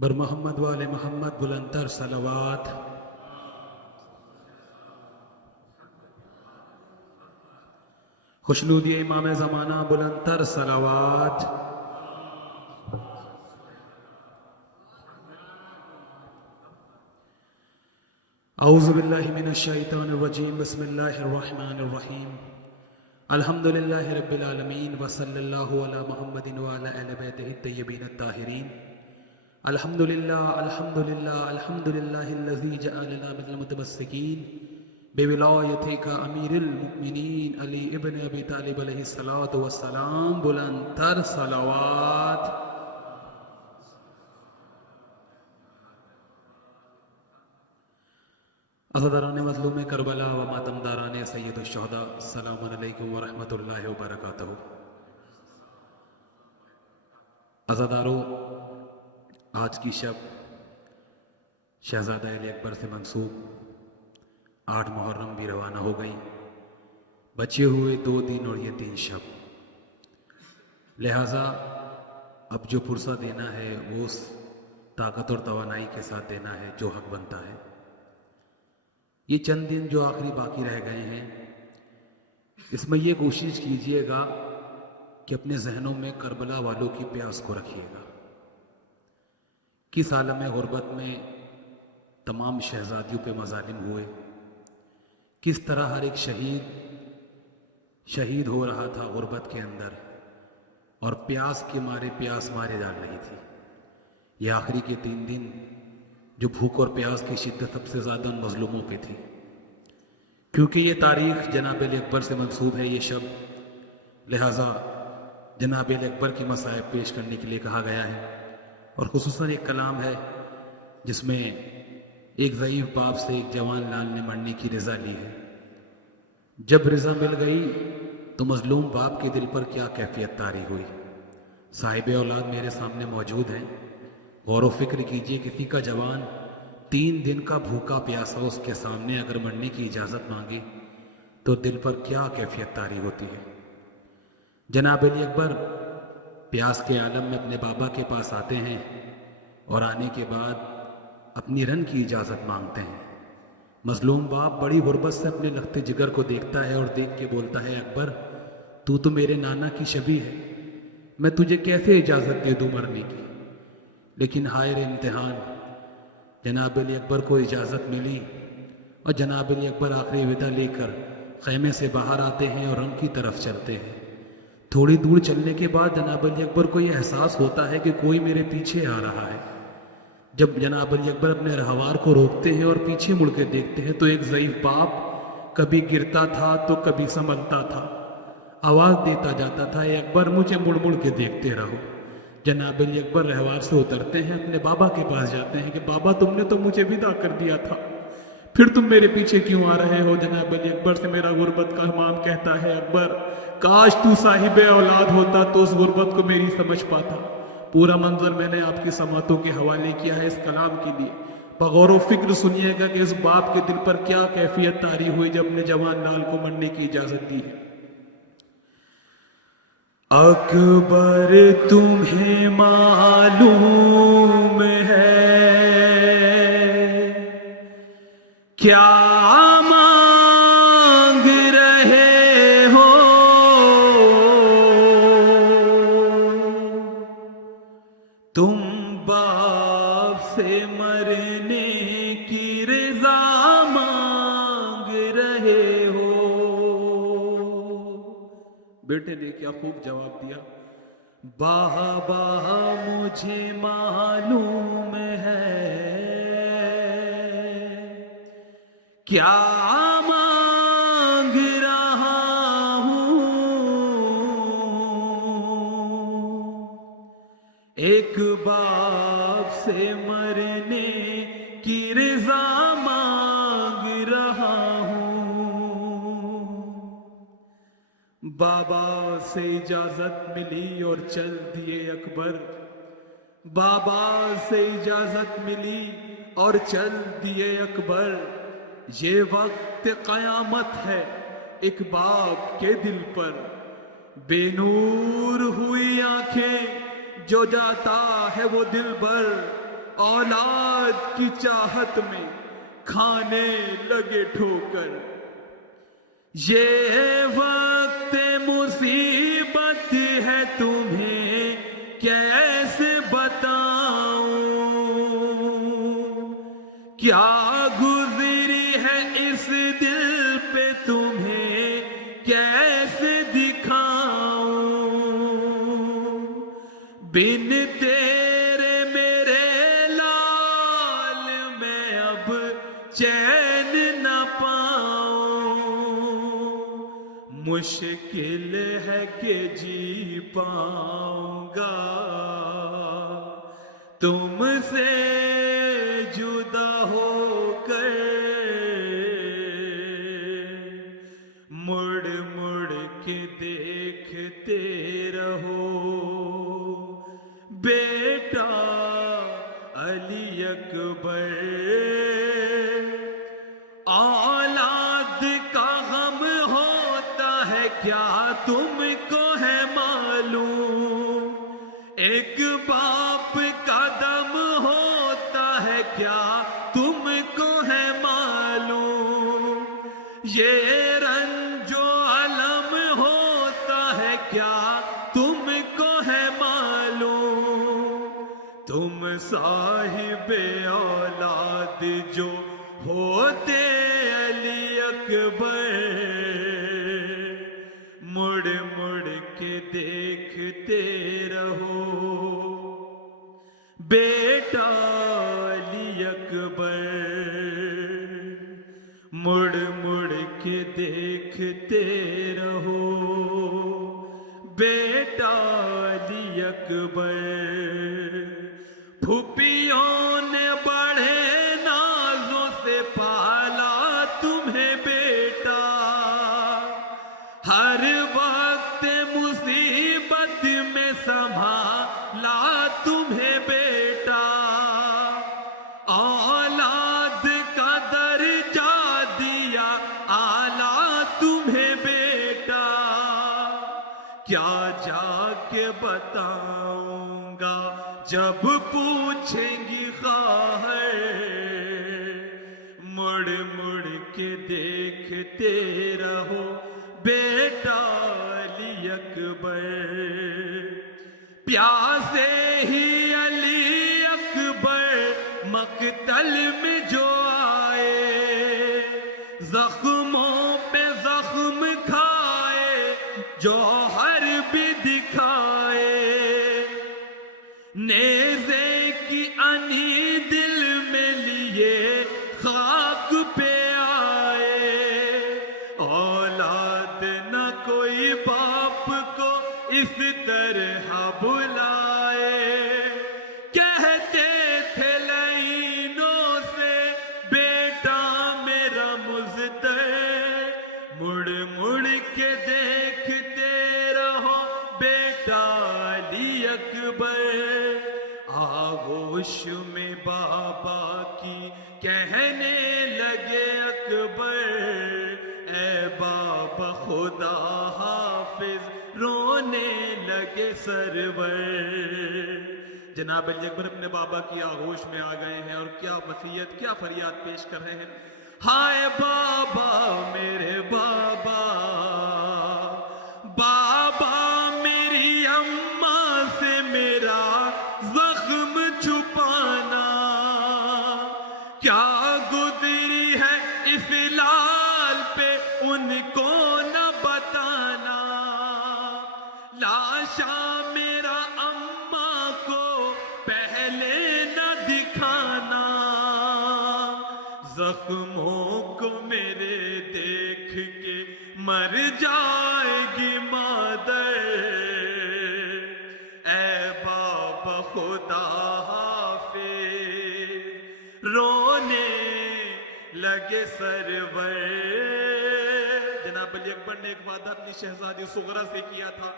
بر محمد وال محمد بلندتر صلوات. خوشنودی امام زمانہ بلندتر صلوات. اعوذ باللہ من الشیطان الرجیم. بسم اللہ الرحمن الرحیم. الحمد للہ رب العالمین وصلی اللہ علی محمد وعلی اہل بیتہ الطیبین الطاہرین. الحمد للہ الحمد للہ الحمد للہ الذی جعلنا من المتمسکین بولایتک امیر المؤمنین علی ابن ابی طالب علیہ الصلاۃ والسلام. بلندتر صلوات. عزاداران مظلوم کربلا و ماتمداران سید الشہداء، السلام علیکم ورحمۃ اللہ وبرکاتہ. عزادارو، آج کی شب شہزادہ علی اکبر سے منسوب 8 محرم بھی روانہ ہو گئی. بچے ہوئے 2 دن اور یہ 3 شب. لہٰذا اب جو فرصت دینا ہے وہ اس طاقت اور توانائی کے ساتھ دینا ہے جو حق بنتا ہے. یہ چند دن جو آخری باقی رہ گئے ہیں، اس میں یہ کوشش کیجئے گا کہ اپنے ذہنوں میں کربلا والوں کی پیاس کو رکھیے گا. کس عالم غربت میں تمام شہزادیوں پہ مظالم ہوئے، کس طرح ہر ایک شہید ہو رہا تھا غربت کے اندر، اور پیاس کے مارے پیاس مارے جا رہی تھی. یہ آخری کے 3 دن جو بھوک اور پیاس کی شدت سب سے زیادہ ان مظلوموں پہ تھی، کیونکہ یہ تاریخ جناب علی اکبر سے منسوب ہے یہ شب. لہٰذا جناب علی اکبر کی مصائب پیش کرنے کے لیے کہا گیا ہے. اور خصوصاً ایک کلام ہے جس میں ایک ضعیف باپ سے ایک جوان لال نے مرنے کی رضا لی ہے. جب رضا مل گئی تو مظلوم باپ کے دل پر کیا کیفیت طاری ہوئی. صاحب اولاد میرے سامنے موجود ہیں. غور و فکر کیجئے، کسی کا جوان 3 دن کا بھوکا پیاسا اس کے سامنے اگر مرنے کی اجازت مانگے تو دل پر کیا کیفیت طاری ہوتی ہے. جناب علی اکبر پیاس کے عالم میں اپنے بابا کے پاس آتے ہیں اور آنے کے بعد اپنی رن کی اجازت مانگتے ہیں. مظلوم باپ بڑی غربت سے اپنے لختے جگر کو دیکھتا ہے اور دیکھ کے بولتا ہے، اکبر تو میرے نانا کی شبیہ ہے، میں تجھے کیسے اجازت دے دوں مرنے کی. لیکن ہائے رے امتحان، جناب علی اکبر کو اجازت ملی اور جناب علی اکبر آخری وداع لے کر خیمے سے باہر آتے ہیں اور رنگ کی طرف چلتے ہیں. تھوڑی دور چلنے کے بعد جناب علی اکبر کو یہ احساس ہوتا ہے کہ کوئی میرے پیچھے آ رہا ہے. جب جناب علی اکبر اپنے رہوار کو روکتے ہیں اور پیچھے مڑ کے دیکھتے ہیں تو ایک ضعیف باپ کبھی گرتا تھا تو کبھی سنبھلتا تھا، آواز دیتا جاتا تھا، اے اکبر مجھے مڑ مڑ کے دیکھتے رہو. جناب علی اکبر رہوار سے اترتے ہیں، اپنے بابا کے پاس جاتے ہیں کہ بابا تم نے تو مجھے ودا کر دیا تھا، پھر تم میرے پیچھے کیوں آ رہے ہو؟ جناب علی اکبر سے میرا غربت کا امام کہتا ہے، اکبر کاش تو صاحب اولاد ہوتا تو اس غربت کو میری سمجھ پاتا. پورا منظر میں نے آپ کی سماعتوں کے حوالے کیا ہے اس کلام کے لیے. بغور و فکر سنیے گا کہ اس باپ کے دل پر کیا کیفیت طاری ہوئی جب نے جوان لال کو مرنے کی اجازت دی ہے. اکبر تمہیں معلوم ہے کیا مانگ رہے ہو، تم باپ سے مرنے کی رضا مانگ رہے ہو. بیٹے نے کیا خوب جواب دیا، بابا مجھے معلوم ہے کیا مانگ رہا ہوں، ایک باپ سے مرنے کی رضا مانگ رہا ہوں. بابا سے اجازت ملی اور چل دیے اکبر، بابا سے اجازت ملی اور چل دیے اکبر. یہ وقت قیامت ہے ایک باپ کے دل پر، بے نور ہوئی آنکھیں جو جاتا ہے وہ دل بر، اولاد کی چاہت میں کھانے لگے ٹھوکر. یہ وقت مصیبت ہے تمہیں کیسے بتاؤں، کیا گزری ہے اس دل پہ تمہیں کیسے دکھاؤں. بن تیرے میرے لال میں اب چین نہ پاؤں. مشکل ہے کہ جی پاؤں گا تم سے جدا ہو کر. مڑ مڑ کے دیکھتے رہو بیٹا علی اکبر. اولاد کا غم ہوتا ہے کیا تم کو ہے معلوم، ایک باپ کا دم ہوتا ہے کیا تم کو ہے معلوم. یہ رنج و علم ہوتا ہے کیا تم کو ہے معلوم. تم صاحب اولاد جو ہوتے علی اکبر، مڑ مڑ کے دیکھتے رہو بیٹا علی اکبر. مڑ مڑ کے دیکھتے رہو بیٹا علی اکبر. پھوپھیوں نے بڑے نازوں سے پالا تمہیں بیٹا، ہر وقت مصیبت میں سنبھالا تمہیں بیٹا. اولاد کا درجہ دیا اعلیٰ تمہیں بیٹا. کیا جا کے بتاؤں گا جب پوچھیں گی خواہر. مڑ مڑ کے دیکھتے رہو بیٹا علی اکبر. پیاسے ہی علی اکبر مقتل میں جو آئے، زخموں پہ زخم کھائے جوہر بھی دکھائے. نیزے کی انی دل میں لیے خاک پہ آئے. اولاد نہ کوئی باپ کو اس طرح بلائے. کہتے تھے لعینوں سے بیٹا میرا مزتر. مڑ مڑ کے دیکھتے رہو بیٹا علی اکبر. آغوش میں بابا کی کہنے لگے اکبر، اے بابا خدا حافظ. رونے لگے سرور. جناب علی اکبر اپنے بابا کی آغوش میں آ گئے ہیں اور کیا وصیت کیا فریاد پیش کر رہے ہیں. ہائے بابا میرے بابا، بابا میری اماں سے میرا زخم چھپانا. کیا گزری ہے اس لال پہ ان کو نہ بتانا. لاشا میرا اماں کو پہلے نہ دکھانا. زخموں کو میرے دیکھ کے مر جائے گی مادر. اے بابا خدا حافظ. رونے لگے سرور. جناب علی اکبر نے ایک وعدہ اپنی شہزادی صغرا سے کیا تھا،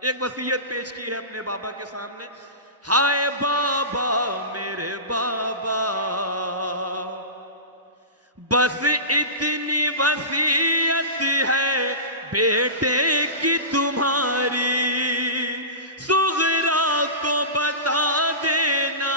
ایک وصیت پیش کی ہے اپنے بابا کے سامنے. ہائے بابا میرے بابا، بس اتنی وصیت ہے بیٹے کی تمہاری. صغرا کو بتا دینا